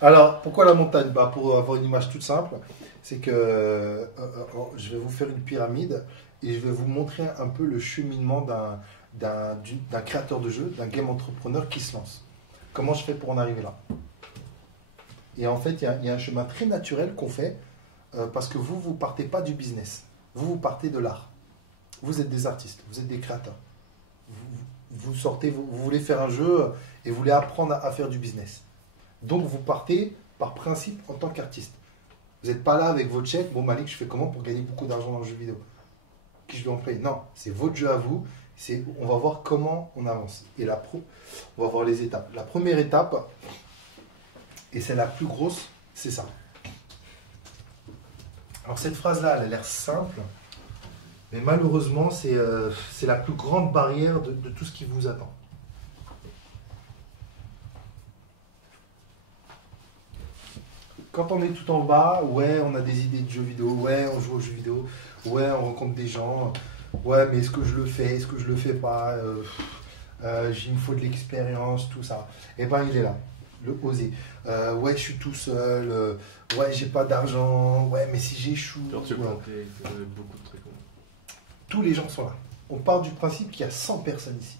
Alors, pourquoi la montagne? Bah, pour avoir une image toute simple, c'est que je vais vous faire une pyramide et je vais vous montrer un peu le cheminement d'un créateur de jeu, d'un game entrepreneur qui se lance. Comment je fais pour en arriver là? Et en fait, il y a un chemin très naturel qu'on fait parce que vous partez pas du business. Vous partez de l'art. Vous êtes des artistes, vous êtes des créateurs. Vous sortez, vous voulez faire un jeu et vous voulez apprendre à faire du business. Donc vous partez par principe en tant qu'artiste. Vous n'êtes pas là avec votre chèque, bon Malik, je fais comment pour gagner beaucoup d'argent dans le jeu vidéo? Qui je dois employer? Non, c'est votre jeu à vous. On va voir comment on avance. Et on va voir les étapes. La première étape, et c'est la plus grosse, c'est ça. Alors cette phrase-là, elle a l'air simple, mais malheureusement, c'est la plus grande barrière de tout ce qui vous attend. Quand on est tout en bas, ouais, on a des idées de jeux vidéo, ouais, on joue aux jeux vidéo, ouais, on rencontre des gens, ouais, mais est-ce que je le fais, est-ce que je le fais pas, il me faut de l'expérience, tout ça. Et ben il est là, le oser. Ouais, je suis tout seul, ouais, j'ai pas d'argent, ouais, mais si j'échoue. Tu planter, beaucoup de trucs. Tous les gens sont là. On part du principe qu'il y a 100 personnes ici.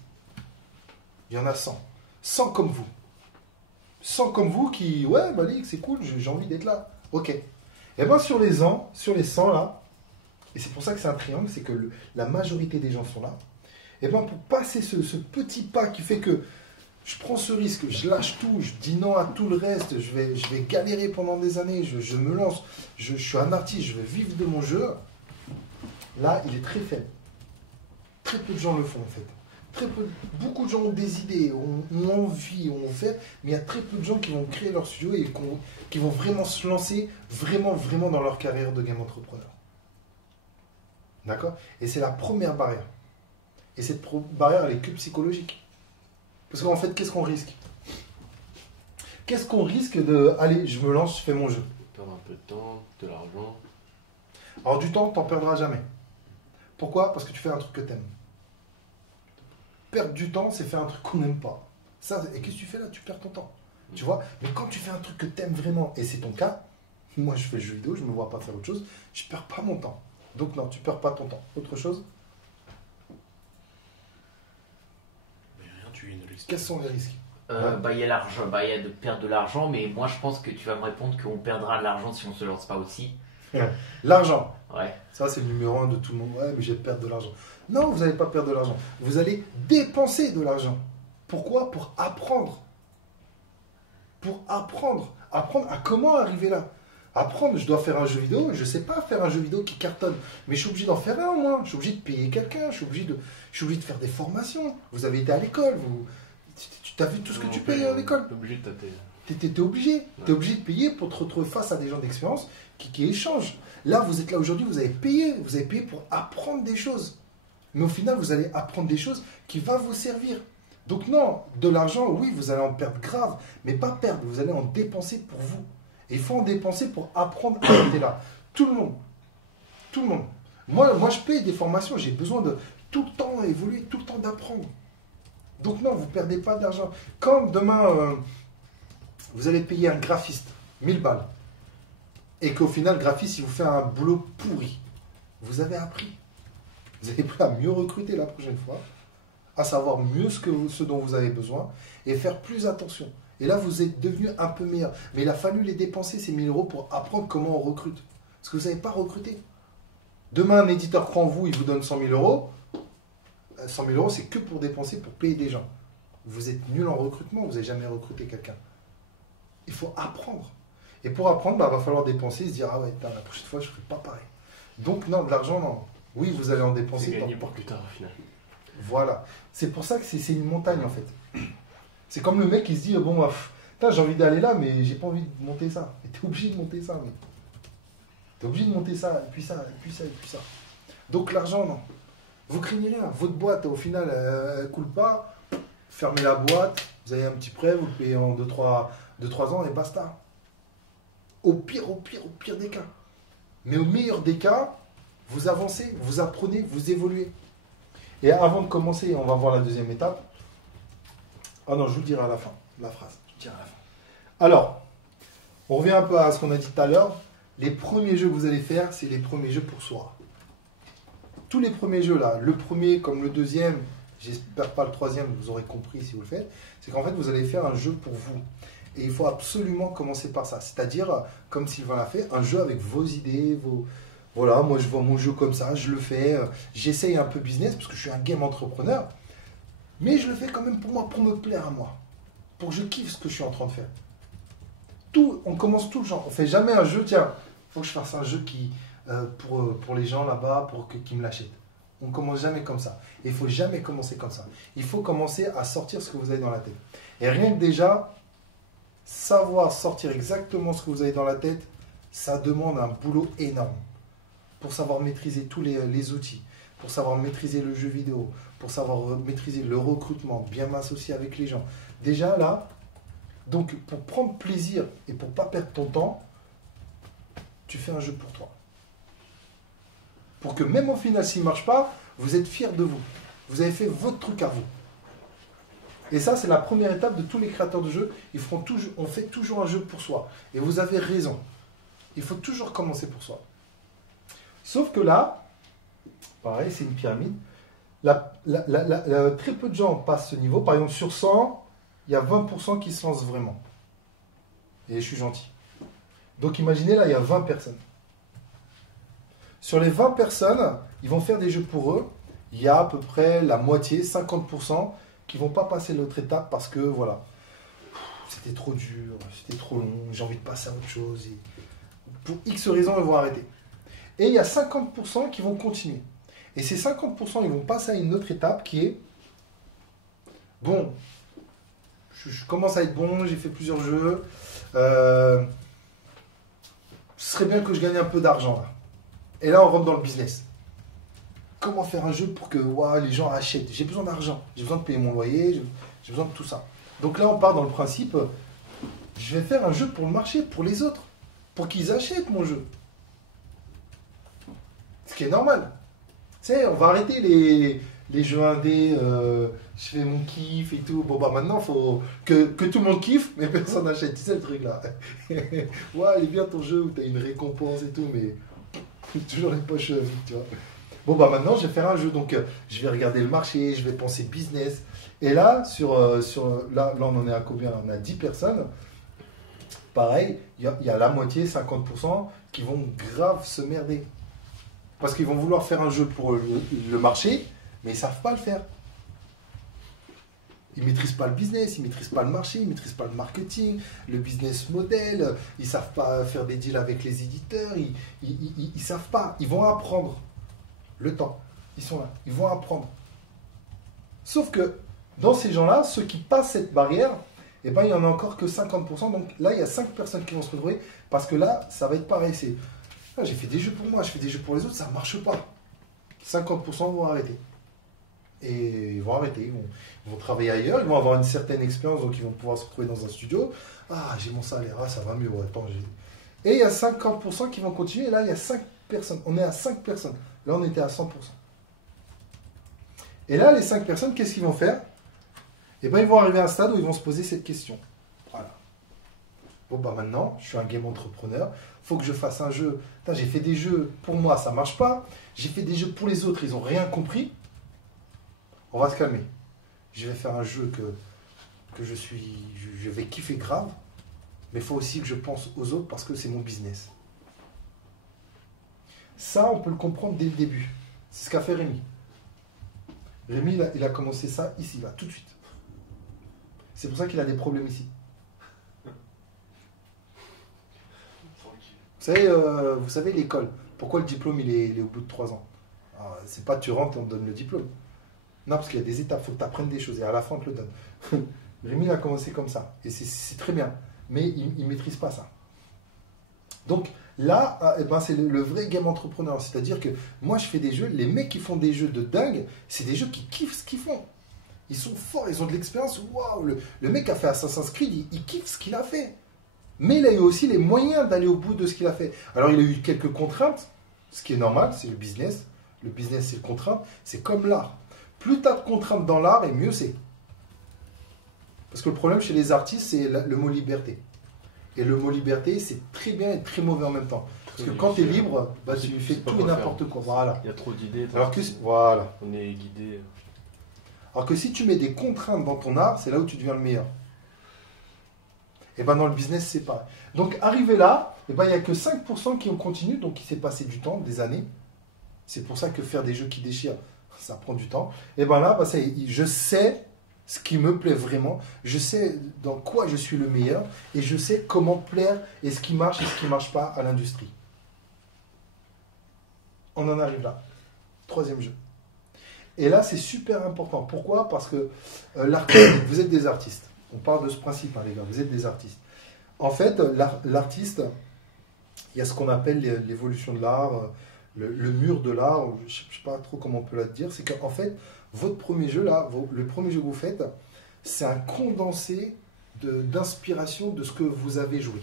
Il y en a 100. 100 comme vous. 100 comme vous qui, ouais, Malik, c'est cool, j'ai envie d'être là. Ok. Et bien sur les 100 là, et c'est pour ça que c'est un triangle, c'est que la majorité des gens sont là. Et bien pour passer ce petit pas qui fait que je prends ce risque, je lâche tout, je dis non à tout le reste, je vais galérer pendant des années, je me lance, je suis un artiste, je vais vivre de mon jeu. Là, il est très faible. Très peu de gens le font en fait. Beaucoup de gens ont des idées, ont envie, ont fait, mais il y a très peu de gens qui vont créer leur studio et qui vont vraiment se lancer vraiment dans leur carrière de game entrepreneur. D'accord? Et c'est la première barrière. Et cette barrière, elle est que psychologique. Parce qu'en fait, qu'est-ce qu'on risque? Qu'est-ce qu'on risque de, allez, je me lance, je fais mon jeu? Perdre un peu de temps, de l'argent. Alors du temps, t'en perdras jamais. Pourquoi? Parce que tu fais un truc que t'aimes. Perdre du temps, c'est faire un truc qu'on n'aime pas. Ça, et qu'est-ce que tu fais là? Tu perds ton temps. Tu vois? Mais quand tu fais un truc que tu aimes vraiment, et c'est ton cas, moi je fais le jeu vidéo, je ne me vois pas faire autre chose, je perds pas mon temps. Donc non, tu perds pas ton temps. Autre chose? Mais rien, tu es une risque. Quels sont les risques? Il y a l'argent, il y a de perdre de l'argent, mais moi je pense que tu vas me répondre qu'on perdra de l'argent si on se lance pas aussi. L'argent. Ouais. Ça, c'est le numéro 1 de tout le monde. Ouais, mais je vais perdre de l'argent. Non, vous n'allez pas perdre de l'argent. Vous allez dépenser de l'argent. Pourquoi? Pour apprendre. Pour apprendre. Apprendre à comment arriver là. Apprendre, je dois faire un jeu vidéo. Je ne sais pas faire un jeu vidéo qui cartonne. Mais je suis obligé d'en faire un, moi. Je suis obligé de payer quelqu'un. Je suis obligé de faire des formations. Vous avez été à l'école. Tu as vu tout ce que tu payes à l'école. Tu es obligé de taper. T'es obligé. T'es obligé de payer pour te retrouver face à des gens d'expérience qui échangent. Là, vous êtes là aujourd'hui, vous avez payé pour apprendre des choses. Mais au final, vous allez apprendre des choses qui vont vous servir. Donc non, de l'argent, oui, vous allez en perdre grave, mais pas perdre, vous allez en dépenser pour vous. Et il faut en dépenser pour apprendre à être là. Tout le monde. Tout le monde. Moi, je paye des formations, j'ai besoin de tout le temps évoluer, tout le temps d'apprendre. Donc non, vous ne perdez pas d'argent. Quand demain, vous allez payer un graphiste, 1000 balles, et qu'au final, le graphiste, il vous fait un boulot pourri, vous avez appris. Vous avez appris à mieux recruter la prochaine fois, à savoir mieux ce dont vous avez besoin, et faire plus attention. Et là, vous êtes devenu un peu meilleur. Mais il a fallu les dépenser, ces 1000 euros, pour apprendre comment on recrute. Parce que vous n'avez pas recruté. Demain, un éditeur croit en vous, il vous donne 100 000 euros. 100 000 euros, c'est que pour dépenser, pour payer des gens. Vous êtes nul en recrutement, vous n'avez jamais recruté quelqu'un. Il faut apprendre. Et pour apprendre, il va falloir dépenser et se dire, ah ouais, la prochaine fois, je ne ferai pas pareil. Donc non, de l'argent, non. Oui, vous allez en dépenser. C'est gagné pour plus tard, au final. Voilà. C'est pour ça que c'est une montagne, en fait. C'est comme le mec qui se dit, bon, j'ai envie d'aller là, mais j'ai pas envie de monter ça. Et t'es obligé de monter ça, mec. T'es obligé de monter ça, et puis ça, et puis ça, et puis ça. Donc l'argent, non. Vous craignez rien. Votre boîte, au final, elle ne coule pas. Fermez la boîte, vous avez un petit prêt, vous le payez en 2-3 ans et basta. Au pire des cas. Mais au meilleur des cas, vous avancez, vous apprenez, vous évoluez. Et avant de commencer, on va voir la deuxième étape. Ah non, je vous le dirai à la fin, la phrase. Je vous dirai à la fin. Alors, On revient un peu à ce qu'on a dit tout à l'heure. Les premiers jeux que vous allez faire, c'est les premiers jeux pour soi. Tous les premiers jeux là, le premier comme le deuxième, j'espère pas le troisième, vous aurez compris si vous le faites, c'est qu'en fait vous allez faire un jeu pour vous. Et il faut absolument commencer par ça. C'est-à-dire, comme Sylvain l'a fait, un jeu avec vos idées, vos... Voilà, moi je vois mon jeu comme ça, je le fais, j'essaye un peu business parce que je suis un game entrepreneur, mais je le fais quand même pour moi, pour me plaire à moi, pour que je kiffe ce que je suis en train de faire. Tout, on commence tout le genre, on fait jamais un jeu, tiens, il faut que je fasse un jeu qui, pour les gens là-bas, qu'ils me l'achètent. On ne commence jamais comme ça. Il ne faut jamais commencer comme ça. Il faut commencer à sortir ce que vous avez dans la tête. Et rien que déjà, savoir sortir exactement ce que vous avez dans la tête, ça demande un boulot énorme. Pour savoir maîtriser tous les outils, pour savoir maîtriser le jeu vidéo, pour savoir maîtriser le recrutement, bien m'associer avec les gens. Déjà là, donc pour prendre plaisir et pour ne pas perdre ton temps, tu fais un jeu pour toi. Pour que même au final, s'il ne marche pas, vous êtes fiers de vous. Vous avez fait votre truc à vous. Et ça, c'est la première étape de tous les créateurs de jeux. On fait toujours un jeu pour soi. Et vous avez raison. Il faut toujours commencer pour soi. Sauf que là, pareil, c'est une pyramide. Très peu de gens passent ce niveau. Par exemple, sur 100, il y a 20% qui se lancent vraiment. Et je suis gentil. Donc imaginez, là, il y a 20 personnes. Sur les 20 personnes, ils vont faire des jeux pour eux. Il y a à peu près la moitié, 50%, qui ne vont pas passer l'autre étape parce que, voilà, c'était trop dur, c'était trop long, j'ai envie de passer à autre chose. Et pour X raisons, ils vont arrêter. Et il y a 50% qui vont continuer. Et ces 50%, ils vont passer à une autre étape qui est, bon, je commence à être bon, j'ai fait plusieurs jeux, ce serait bien que je gagne un peu d'argent là. Et là, on rentre dans le business. Comment faire un jeu pour que les gens achètent? J'ai besoin d'argent, j'ai besoin de payer mon loyer, j'ai besoin de tout ça. Donc là, on part dans le principe, je vais faire un jeu pour le marché, pour les autres, pour qu'ils achètent mon jeu. Ce qui est normal. Tu sais, on va arrêter les jeux indés, je fais mon kiff et tout. Bon, bah maintenant, il faut que tout le monde kiffe, mais personne n'achète. Tu sais le truc là. Ouais, il est bien ton jeu où tu as une récompense et tout, mais toujours les poches vides, tu vois. Bon, bah maintenant, je vais faire un jeu. Donc, je vais regarder le marché, je vais penser business. Et là, là, on en est à combien? On a 10 personnes. Pareil, il y a la moitié, 50%, qui vont grave se merder. Parce qu'ils vont vouloir faire un jeu pour le marché, mais ils ne savent pas le faire. Ils ne maîtrisent pas le business, ils ne maîtrisent pas le marché, ils ne maîtrisent pas le marketing, le business model, ils ne savent pas faire des deals avec les éditeurs, ils ne savent pas. Ils vont apprendre le temps. Ils sont là, ils vont apprendre. Sauf que dans ces gens-là, ceux qui passent cette barrière, eh ben, il n'y en a encore que 50%. Donc là, il y a 5 personnes qui vont se retrouver parce que là, ça va être pareil. C'est j'ai fait des jeux pour moi, je fais des jeux pour les autres, ça ne marche pas. 50% vont arrêter. Et ils vont arrêter, ils vont travailler ailleurs, ils vont avoir une certaine expérience, donc ils vont pouvoir se retrouver dans un studio. Ah, j'ai mon salaire, ah, ça va mieux, ouais, attends, Et il y a 50% qui vont continuer, et là, il y a 5 personnes. On est à 5 personnes. Là, on était à 100%. Et là, les 5 personnes, qu'est-ce qu'ils vont faire? Eh bien, ils vont arriver à un stade où ils vont se poser cette question. Voilà. Bon, bah maintenant, je suis un game entrepreneur, il faut que je fasse un jeu. J'ai fait des jeux pour moi, ça ne marche pas. J'ai fait des jeux pour les autres, ils n'ont rien compris. On va se calmer. Je vais faire un jeu que je vais kiffer grave, mais il faut aussi que je pense aux autres parce que c'est mon business. Ça, on peut le comprendre dès le début. C'est ce qu'a fait Rémi. Rémi, il a commencé ça ici, là, tout de suite. C'est pour ça qu'il a des problèmes ici. Vous savez l'école, pourquoi le diplôme il est au bout de 3 ans? C'est pas tu rentres et on te donne le diplôme. Non, parce qu'il y a des étapes, il faut que tu apprennes des choses et à la fin on te le donne. Rémi a commencé comme ça et c'est très bien, mais il ne maîtrise pas ça. Donc là, c'est le vrai game entrepreneur, c'est-à-dire que moi je fais des jeux, les mecs qui font des jeux de dingue, c'est des jeux qui kiffent ce qu'ils font. Ils sont forts, ils ont de l'expérience. Waouh, le mec a fait Assassin's Creed, il kiffe ce qu'il a fait. Mais il a eu aussi les moyens d'aller au bout de ce qu'il a fait. Alors il a eu quelques contraintes, ce qui est normal, c'est le business. Le business, c'est le contrainte. C'est comme l'art. Plus tu as de contraintes dans l'art, et mieux c'est. Parce que le problème chez les artistes, c'est le mot liberté. Et le mot liberté, c'est très bien et très mauvais en même temps. Parce que quand tu es libre, bah, tu fais sais pas tout et quoi n'importe quoi. Voilà. Il y a trop d'idées. Alors que, voilà. On est guidé. Alors que si tu mets des contraintes dans ton art, c'est là où tu deviens le meilleur. Et ben dans le business, c'est pareil. Donc arrivé là, et ben, il n'y a que 5% qui ont continué, donc il s'est passé du temps, des années. C'est pour ça que faire des jeux qui déchirent, ça prend du temps. Et ben là, bah, ça y est, je sais ce qui me plaît vraiment, je sais dans quoi je suis le meilleur, et je sais comment plaire et ce qui marche et ce qui ne marche pas à l'industrie. On en arrive là. Troisième jeu. Et là, c'est super important. Pourquoi? Parce que l'artiste, vous êtes des artistes. On parle de ce principe, hein, les gars, vous êtes des artistes. En fait, l'artiste, il y a ce qu'on appelle l'évolution de l'art, le mur de l'art, je ne sais pas trop comment on peut la dire, c'est qu'en fait, votre premier jeu, là, le premier jeu que vous faites, c'est un condensé d'inspiration de ce que vous avez joué.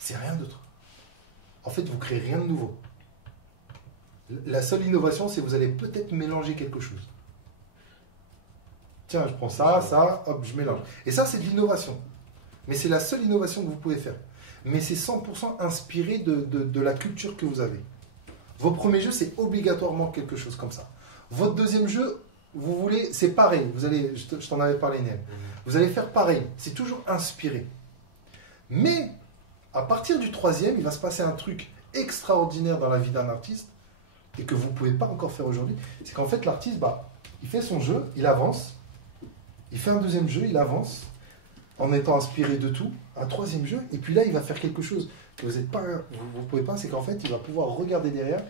C'est rien d'autre. En fait, vous créez rien de nouveau. La seule innovation, c'est que vous allez peut-être mélanger quelque chose. Tiens, je prends ça, hop, je mélange. Et ça, c'est de l'innovation. Mais c'est la seule innovation que vous pouvez faire. Mais c'est 100% inspiré de la culture que vous avez. Vos premiers jeux, c'est obligatoirement quelque chose comme ça. Votre deuxième jeu, vous voulez, c'est pareil. Vous allez, je t'en avais parlé, Néel. Vous allez faire pareil. C'est toujours inspiré. Mais, à partir du troisième, il va se passer un truc extraordinaire dans la vie d'un artiste et que vous ne pouvez pas encore faire aujourd'hui. C'est qu'en fait, l'artiste, bah, il fait son jeu, il avance. Il fait un deuxième jeu, il avance en étant inspiré de tout. Un troisième jeu, et puis là, il va faire quelque chose que vous ne pouvez pas. C'est qu'en fait, il va pouvoir regarder derrière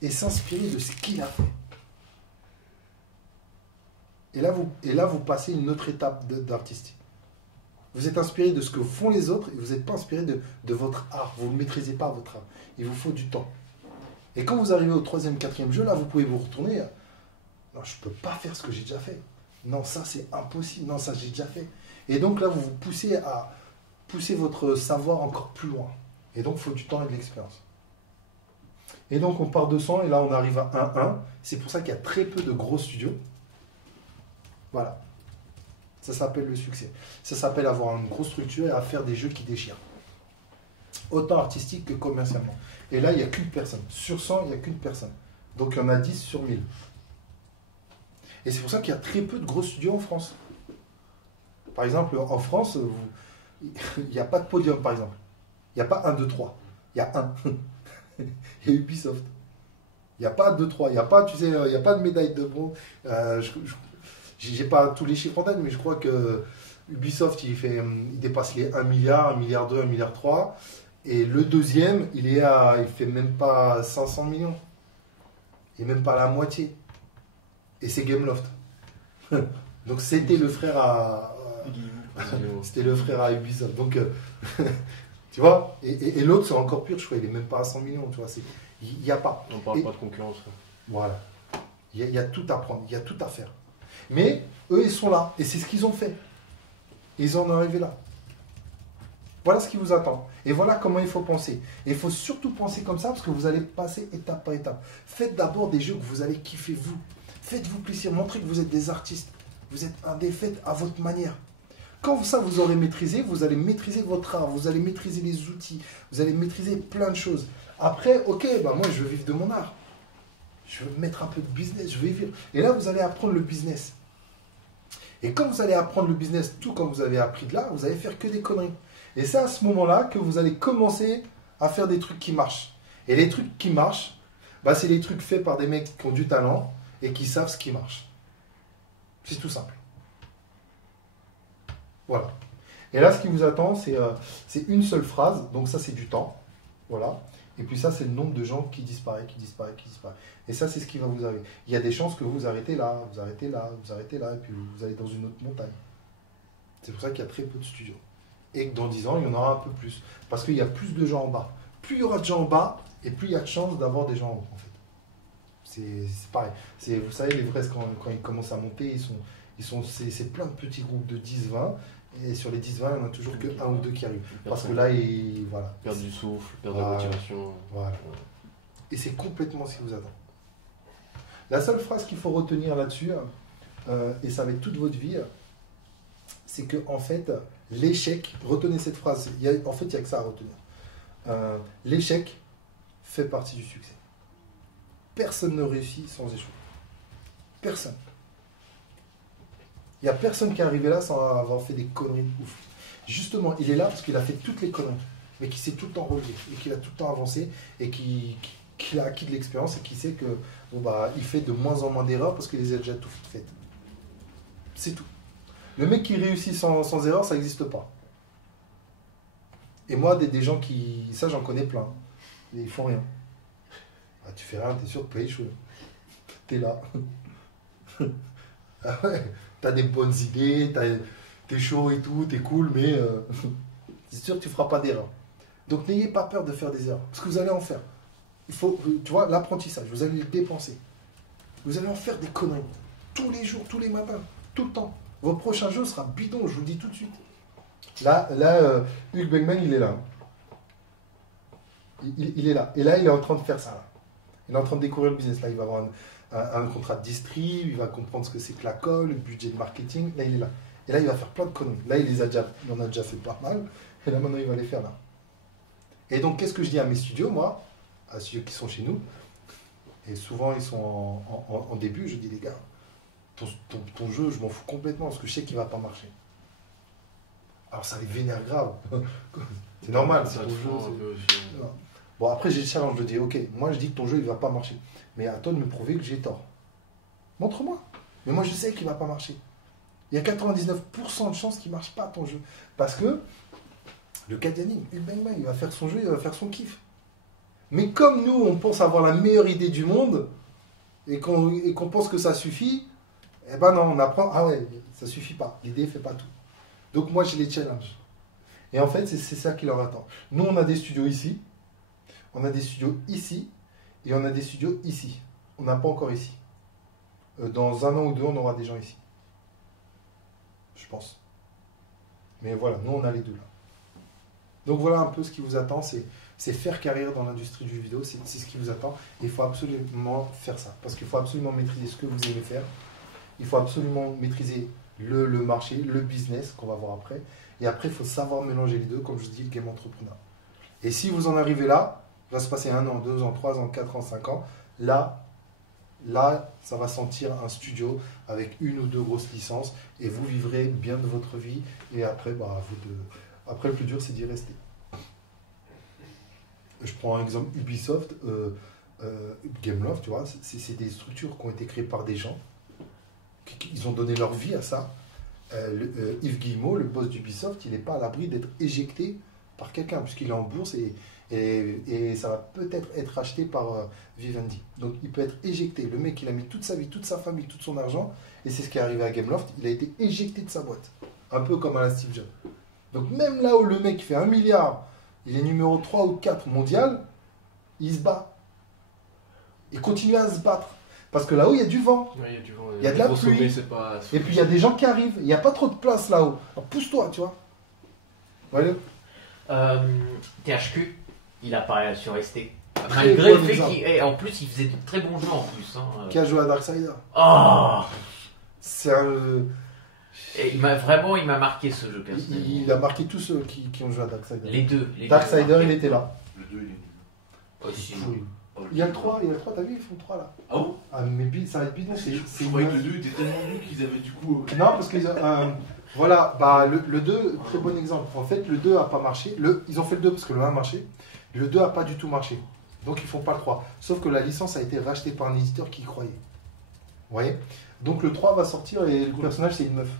et s'inspirer de ce qu'il a fait. Et là, vous passez une autre étape d'artistique. Vous êtes inspiré de ce que font les autres et vous n'êtes pas inspiré de votre art. Vous ne maîtrisez pas votre art. Il vous faut du temps. Et quand vous arrivez au troisième, quatrième jeu, là, vous pouvez vous retourner. Non, je ne peux pas faire ce que j'ai déjà fait. Non, ça, c'est impossible. Non, ça, j'ai déjà fait. Et donc là, vous vous poussez à pousser votre savoir encore plus loin. Et donc, il faut du temps et de l'expérience. Et donc, on part de 100 et là, on arrive à 1-1. C'est pour ça qu'il y a très peu de gros studios. Voilà. Ça s'appelle le succès. Ça s'appelle avoir une grosse structure et à faire des jeux qui déchirent. Autant artistique que commercialement. Et là, il n'y a qu'une personne. Sur 100, il n'y a qu'une personne. Donc, il y en a 10 sur 1000. Et c'est pour ça qu'il y a très peu de gros studios en France. Par exemple, en France, il n'y a pas de podium, par exemple. Il n'y a pas 1, 2, 3. Il y a 1. Il y a Ubisoft. Il n'y a pas 2, 3. Il n'y a pas, tu sais, il n'y a pas de médaille de bronze. J'ai pas tous les chiffres en tête, mais je crois que Ubisoft, il dépasse les 1 milliard, 1 milliard 2, 1 milliard 3. Et le deuxième, il fait même pas 500 millions. Il n'est même pas à la moitié. Et c'est Gameloft. Donc c'était le frère à... c'était le frère à Ubisoft. Donc, tu vois, et l'autre, c'est encore pire, je crois, il n'est même pas à 100 millions. Tu vois, il n'y a pas. On parle pas de concurrence. Voilà. Il y a tout à prendre, il y a tout à faire. Mais eux, ils sont là. Et c'est ce qu'ils ont fait. Ils en sont arrivés là. Voilà ce qui vous attend. Et voilà comment il faut penser. Et il faut surtout penser comme ça parce que vous allez passer étape par étape. Faites d'abord des jeux que vous allez kiffer vous. Faites-vous plaisir. Montrez que vous êtes des artistes. Vous êtes un des faits à votre manière. Quand ça vous aurez maîtrisé, vous allez maîtriser votre art. Vous allez maîtriser les outils. Vous allez maîtriser plein de choses. Après, ok, bah moi je veux vivre de mon art. Je veux mettre un peu de business. Je veux vivre. Et là, vous allez apprendre le business. Et quand vous allez apprendre le business, tout comme vous avez appris de là, vous allez faire que des conneries. Et c'est à ce moment-là que vous allez commencer à faire des trucs qui marchent. Et les trucs qui marchent, bah, c'est les trucs faits par des mecs qui ont du talent et qui savent ce qui marche. C'est tout simple. Voilà. Et là, ce qui vous attend, c'est une seule phrase. Donc ça, c'est du temps. Voilà. Et puis ça, c'est le nombre de gens qui disparaît. Et ça, c'est ce qui va vous arriver. Il y a des chances que vous arrêtez là, vous arrêtez là, et puis vous allez dans une autre montagne. C'est pour ça qu'il y a très peu de studios. Et que dans 10 ans, il y en aura un peu plus. Parce qu'il y a plus de gens en bas. Plus il y aura de gens en bas, et plus il y a de chances d'avoir des gens en haut, en fait. C'est pareil. Vous savez, l'Everest, quand ils commencent à monter, c'est plein de petits groupes de 10-20. Et sur les 10-20, il n'y en a toujours que 1 ou 2 qui arrivent. Parce que là, voilà. Perdre du souffle, perdre la motivation. Voilà. Et c'est complètement ce qui vous attend. La seule phrase qu'il faut retenir là-dessus, et ça va être toute votre vie, c'est que en fait, L'échec, retenez cette phrase, en fait, il n'y a que ça à retenir. L'échec fait partie du succès. Personne ne réussit sans échouer. Personne. Il n'y a personne qui est arrivé là sans avoir fait des conneries de ouf. Justement, il est là parce qu'il a fait toutes les conneries, mais qui s'est tout le temps relevé, et qu'il a tout le temps avancé, et qu'il a acquis de l'expérience, et qui sait que il fait de moins en moins d'erreurs parce qu'il les a déjà tout faites. C'est tout. Le mec qui réussit sans erreur, ça n'existe pas. Et moi, des gens qui... Ça, j'en connais plein. Ils font rien. Ah, tu fais rien, t'es sûr que tu peux échouer. T'es là. Ah ouais, t'as des bonnes idées, t'es chaud et tout, t'es cool, mais c'est sûr que tu feras pas d'erreur. Donc n'ayez pas peur de faire des erreurs, parce que vous allez en faire. Il faut, tu vois, l'apprentissage, vous allez le dépenser. Vous allez en faire des conneries. Tous les jours, tous les matins, tout le temps. Votre prochain jeu sera bidon, je vous le dis tout de suite. Là, Hugues Beckman, il est là. Il est là. Et là, il est en train de faire ça. Là. Il est en train de découvrir le business. Là, il va avoir un contrat de distrib, il va comprendre ce que c'est que la colle, le budget de marketing. Là, il est là. Et là, il va faire plein de conneries. Là, il en a déjà fait pas mal. Et là, maintenant, il va les faire là. Et donc, qu'est-ce que je dis à mes studios, moi, à ceux qui sont chez nous, et souvent, ils sont en début, je dis, les gars, ton jeu, je m'en fous complètement, parce que je sais qu'il ne va pas marcher. Alors, ça les vénère grave. C'est normal, c'est ton jeu. Bon, après, j'ai le challenge de dire, ok, moi, je dis que ton jeu, il ne va pas marcher. Mais à toi de me prouver que j'ai tort. Montre-moi. Mais moi, je sais qu'il ne va pas marcher. Il y a 99% de chances qu'il ne marche pas, ton jeu. Parce que le Kadianing, il va faire son jeu, il va faire son kiff. Mais comme nous, on pense avoir la meilleure idée du monde, et qu'on pense que ça suffit, eh ben non, on apprend, ah ouais, ça suffit pas. L'idée ne fait pas tout. Donc moi, je les challenge. Et en fait, c'est ça qui leur attend. Nous, on a des studios ici, on a des studios ici, et on a des studios ici. On n'a pas encore ici. Dans 1 an ou 2, on aura des gens ici. Je pense. Mais voilà, nous, on a les deux là. Donc voilà un peu ce qui vous attend, c'est faire carrière dans l'industrie du jeu vidéo, c'est ce qui vous attend. Et il faut absolument faire ça. Parce qu'il faut absolument maîtriser ce que vous aimez faire. Il faut absolument maîtriser le marché, le business, qu'on va voir après. Et après, il faut savoir mélanger les deux, comme je vous dis, le game entrepreneur. Et si vous en arrivez là, il va se passer 1 an, 2 ans, 3 ans, 4 ans, 5 ans. Là, ça va sentir un studio avec 1 ou 2 grosses licences. Et vous vivrez bien de votre vie. Et après, après le plus dur, c'est d'y rester. Je prends un exemple Ubisoft, Gameloft, tu vois. C'est des structures qui ont été créées par des gens. Ils ont donné leur vie à ça. Yves Guillemot, le boss d'Ubisoft, il n'est pas à l'abri d'être éjecté par quelqu'un, puisqu'il est en bourse et ça va peut-être être acheté par Vivendi. Donc il peut être éjecté. Le mec, il a mis toute sa vie, toute sa famille, tout son argent, et c'est ce qui est arrivé à Gameloft, il a été éjecté de sa boîte. Un peu comme à la Steve Jobs. Donc même là où le mec fait 1 milliard, il est numéro 3 ou 4 mondial, il se bat. Il continue à se battre. Parce que là-haut, il y a du vent. Ouais, il y a du vent. Il y a de la pluie. Et puis il y a des gens qui arrivent. Il n'y a pas trop de place là-haut. Alors pousse-toi, tu vois. Voilà. THQ, il a pas su rester. Très Malgré le bon fait exemple. qu'en plus, il faisait de très bons jeux en plus. Hein. Qui a joué à Darksider. Oh C'est un... Et il m'a marqué ce jeu personnellement. Il a marqué tous ceux qui ont joué à Darksider. Les deux. Darksider, il était là. Le 2, il est nul. Aussi. Pourri. Il y a le 3, t'as vu, ils font 3 là. Ah bon? Ah, mais ça va être bidon, c'est Je croyais que le 2 était tellement nul qu'ils avaient du coup. Non, parce que voilà, le 2, très bon exemple. En fait, le 2 n'a pas marché. Ils ont fait le 2 parce que le 1 a marché. Le 2 n'a pas du tout marché. Donc, ils font pas le 3. Sauf que la licence a été rachetée par un éditeur qui y croyait. Vous voyez? Donc, le 3 va sortir et le personnage, c'est une meuf.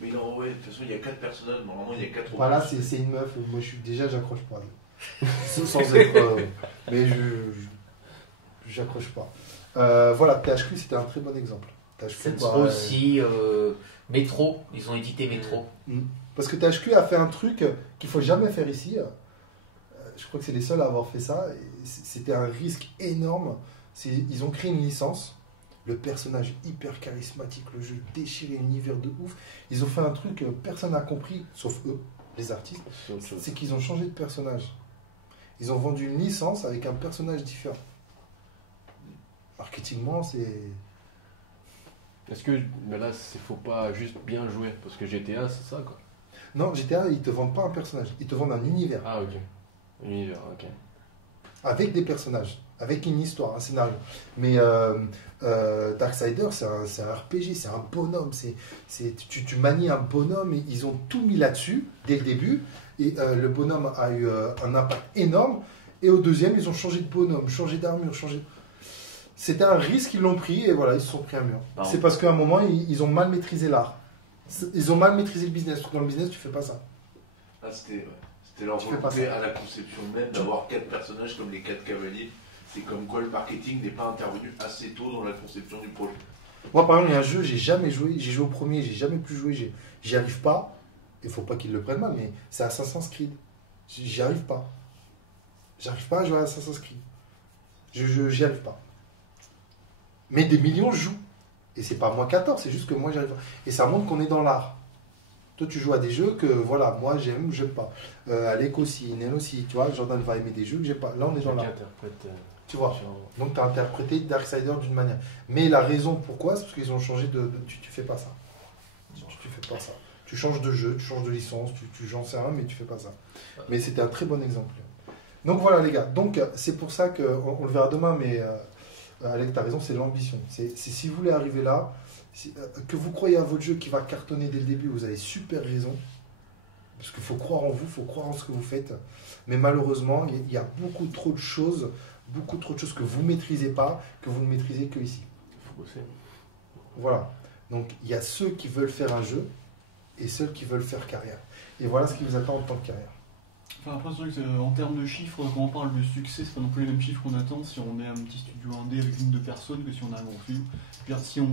Mais non, ouais, de toute façon, il y a 4 personnages. Normalement, il y a 4 Voilà, c'est une meuf. Moi, j'accroche pas. Sans être. Mais j'accroche pas. Voilà, THQ, c'était un très bon exemple. THQ, aussi, Metro, ils ont édité Metro. Parce que THQ a fait un truc qu'il faut jamais faire ici. Je crois que c'est les seuls à avoir fait ça. C'était un risque énorme. Ils ont créé une licence. Le personnage hyper charismatique, le jeu déchiré, l'univers de ouf. Ils ont fait un truc que personne n'a compris, sauf eux, les artistes. C'est qu'ils ont changé de personnage. Ils ont vendu une licence avec un personnage différent. Marketingement, c'est... Est-ce que mais là, il faut pas juste bien jouer? Parce que GTA, c'est ça, quoi. Non, GTA, ils te vendent pas un personnage, ils te vendent un univers. Ah, ok. Univers, ok. Avec des personnages, avec une histoire, un scénario. Mais Darksider, c'est un RPG, c'est un bonhomme. Tu manies un bonhomme et ils ont tout mis là-dessus dès le début. Et le bonhomme a eu un impact énorme. Et au deuxième, ils ont changé de bonhomme, changé d'armure, changé. C'était un risque, ils l'ont pris et voilà, ils se sont pris un mur. Pardon. C'est parce qu'à un moment, ils ont mal maîtrisé l'art. Ils ont mal maîtrisé le business. Dans le business, tu fais pas ça. Ah, c'était leur Tu fais pas volonté ça. à la conception même d'avoir 4 personnages comme les 4 cavaliers. C'est comme quoi le marketing n'est pas intervenu assez tôt dans la conception du projet. Moi, par exemple, il y a un jeu, j'ai jamais joué. J'ai joué au premier, j'ai jamais pu jouer. J'y arrive pas. Il faut pas qu'ils le prennent mal, mais c'est Assassin's Creed. J'y arrive pas. J'arrive pas à jouer à Assassin's Creed. J'y arrive pas. Mais des millions jouent. Et c'est pas moi 14, c'est juste que moi j'y arrive pas. Et ça montre qu'on est dans l'art. Toi, tu joues à des jeux que, voilà, moi j'aime, j'aime pas. Alec aussi, Nel aussi, tu vois, Jordan va aimer des jeux que j'aime pas. Là, on est dans l'art. Chacun interprète. Tu vois. différemment. Donc, tu as interprété Darksider d'une manière. Mais la raison pourquoi, c'est parce qu'ils ont changé tu fais pas ça. Tu fais pas ça. Tu changes de jeu, tu changes de licence, j'en sais rien, mais tu fais pas ça. Mais c'était un très bon exemple. Donc voilà les gars, donc c'est pour ça qu'on le verra demain, mais Alec, tu as raison, c'est l'ambition. C'est si vous voulez arriver là, que vous croyez à votre jeu qui va cartonner dès le début, vous avez super raison. Parce qu'il faut croire en vous, il faut croire en ce que vous faites. Mais malheureusement, il y a beaucoup trop de choses que vous ne maîtrisez pas, que vous ne maîtrisez que ici. Faut bosser. Voilà. Donc il y a ceux qui veulent faire un jeu et ceux qui veulent faire carrière. Et voilà ce qui vous attend en tant que carrière. Enfin, après, c'est vrai que en termes de chiffres, quand on parle de succès, c'est pas non plus les mêmes chiffres qu'on attend si on est un petit studio indé avec une ou deux personnes que si on a un gros studio.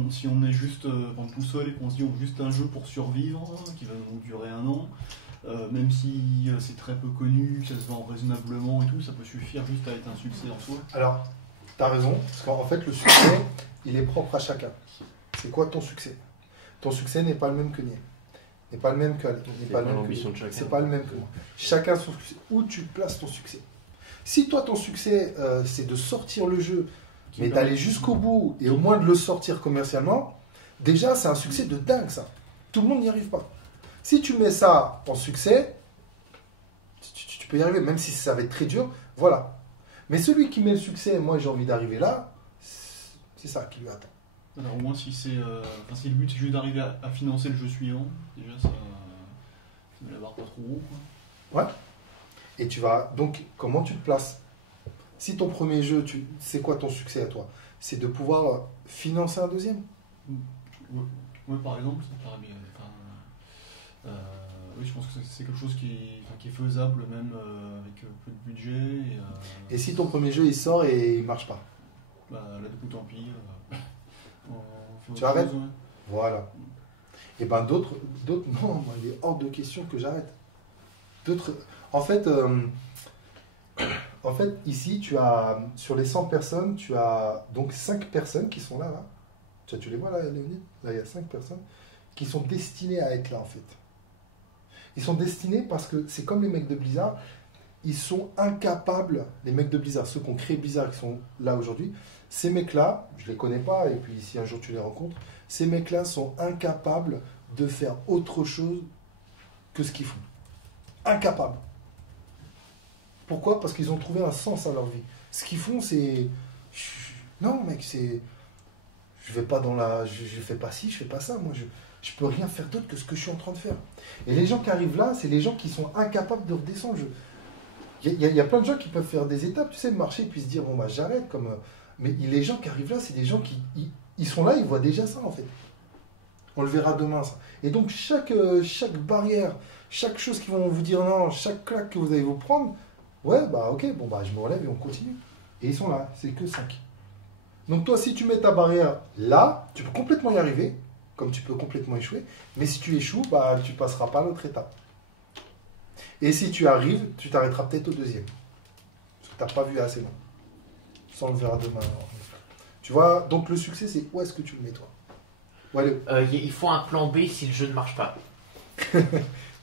Si on est juste tout seul et qu'on se dit on veut juste un jeu pour survivre, qui va donc durer 1 an, même si c'est très peu connu, que ça se vend raisonnablement et tout, ça peut suffire juste à être un succès en soi. Alors, tu as raison, parce qu'en fait, le succès, il est propre à chacun. C'est quoi ton succès? Ton succès n'est pas le même que Nier. N'est pas le même que Alec, n'est C'est pas le pas même que l'ambition lui. de chacun. C'est pas le même que moi. Chacun son succès. Où tu places ton succès? Si toi, ton succès, c'est de sortir le jeu, mais d'aller jusqu'au bout et au moins de le sortir commercialement, déjà, c'est un succès de dingue, ça. Tout le monde n'y arrive pas. Si tu mets ça en succès, tu peux y arriver, même si ça va être très dur, voilà. Mais celui qui met le succès, moi j'ai envie d'arriver là, c'est ça qui lui attend. Alors, au moins, si le but c'est juste d'arriver à financer le jeu suivant, déjà ça met la barre pas trop haut. Quoi. Ouais. Et tu vas. Donc, comment tu te places? Si ton premier jeu, c'est quoi ton succès à toi? C'est de pouvoir financer un deuxième. Ouais, par exemple, ça paraît bien. Oui, je pense que c'est quelque chose qui est faisable même avec peu de budget. Et si ton premier jeu il sort et il marche pas? Là, du coup, tant pis. On fait autre Tu arrêtes? chose, ouais. Voilà. Et ben d'autres, non, moi, il est hors de question que j'arrête. D'autres, en fait, ici, tu as, sur les 100 personnes, tu as donc 5 personnes qui sont là. Tu les vois là, Léonide? Là, il y a 5 personnes qui sont destinées à être là, en fait. Ils sont destinés parce que c'est comme les mecs de Blizzard, ils sont incapables, les mecs de Blizzard, ceux qui ont créé Blizzard, qui sont là aujourd'hui, ces mecs-là, je les connais pas, et puis si un jour tu les rencontres, ces mecs-là sont incapables de faire autre chose que ce qu'ils font. Incapables. Pourquoi? Parce qu'ils ont trouvé un sens à leur vie. Ce qu'ils font, c'est... Non, mec, c'est... Je vais pas dans la... Je fais pas ci, je fais pas ça. Moi, je peux rien faire d'autre que ce que je suis en train de faire. Et les gens qui arrivent là, c'est les gens qui sont incapables de redescendre. Il y a plein de gens qui peuvent faire des étapes, tu sais, marcher, puis se dire, bon, bah, j'arrête. Mais les gens qui arrivent là, c'est des gens qui... Ils sont là, ils voient déjà ça, en fait. On le verra demain, ça. Et donc, chaque barrière, chaque chose qui vont vous dire non, chaque claque que vous allez vous prendre, ouais, bah, ok, bon, bah, je me relève et on continue. Et ils sont là, c'est que 5. Donc, toi, si tu mets ta barrière là, tu peux complètement y arriver, comme tu peux complètement échouer. Mais si tu échoues, bah, tu passeras pas à l'autre étape. Et si tu arrives, tu t'arrêteras peut-être au deuxième. Parce que tu n'as pas vu assez long. Ça, on le verra demain. Alors. Tu vois, donc le succès, c'est où est-ce que tu le mets, toi? Ouais, Il faut un plan B si le jeu ne marche pas.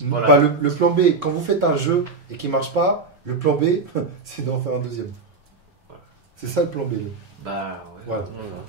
Voilà. Bah, le plan B, quand vous faites un jeu et qu'il ne marche pas, le plan B, c'est d'en faire un deuxième. Voilà. C'est ça le plan B. Bah, ouais. Voilà. Voilà.